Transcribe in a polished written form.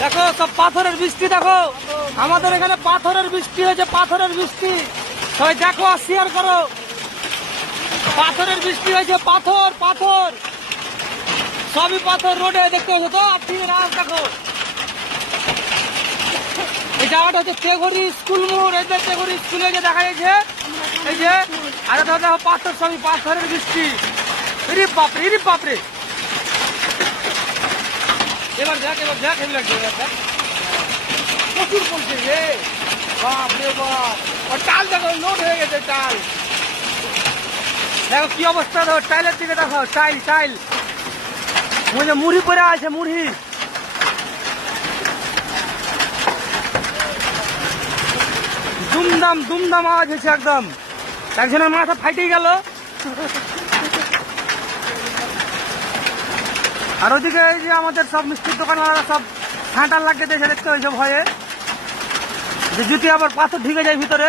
দেখো সব পাথরের বৃষ্টি, দেখো আমাদের এখানে পাথরের বৃষ্টি হয়েছে, পাথরের বৃষ্টি। সবাই দেখো আর শেয়ার করো। পাথরের বৃষ্টি হয়েছে, পাথর পাথর, সবই পাথর রোডে দেখতে হচ্ছে তো। আর ঠিক রাস দেখো, এই জায়গাটা হচ্ছে তেঘরি স্কুল মোড়। এই যে তেঘরি স্কুলে যে দেখা যাচ্ছে, এই যে আরে দেখো পাথর, সবই পাথরের বৃষ্টি। ইরি বাপরে, ইরি বাপরে। এবার দেখ, এবার দেখ, হেভি লাগছে, এবার দেখ প্রচুর পড়ছে রে, বাপ রে বাপ। আর টাল দেখো লোড হয়ে গেছে, টাল দেখো কি অবস্থা। দেখো টাইলের দিকে দেখো, টাইল টাইল মুড়ি পরে আছে, মুড়ি। দুমদাম দুমদাম আওয়াজ হয়েছে একদম, একজনের মাথা ফাইটে গেল। আর ওদিকে এই যে আমাদের সব মিষ্টির দোকানওয়ালা সব ছাঁটার লাগিয়ে দিয়েছে, দেখতে ওইসব ভয়ে যে যদি আবার পাথর ঢুকে যায় ভিতরে।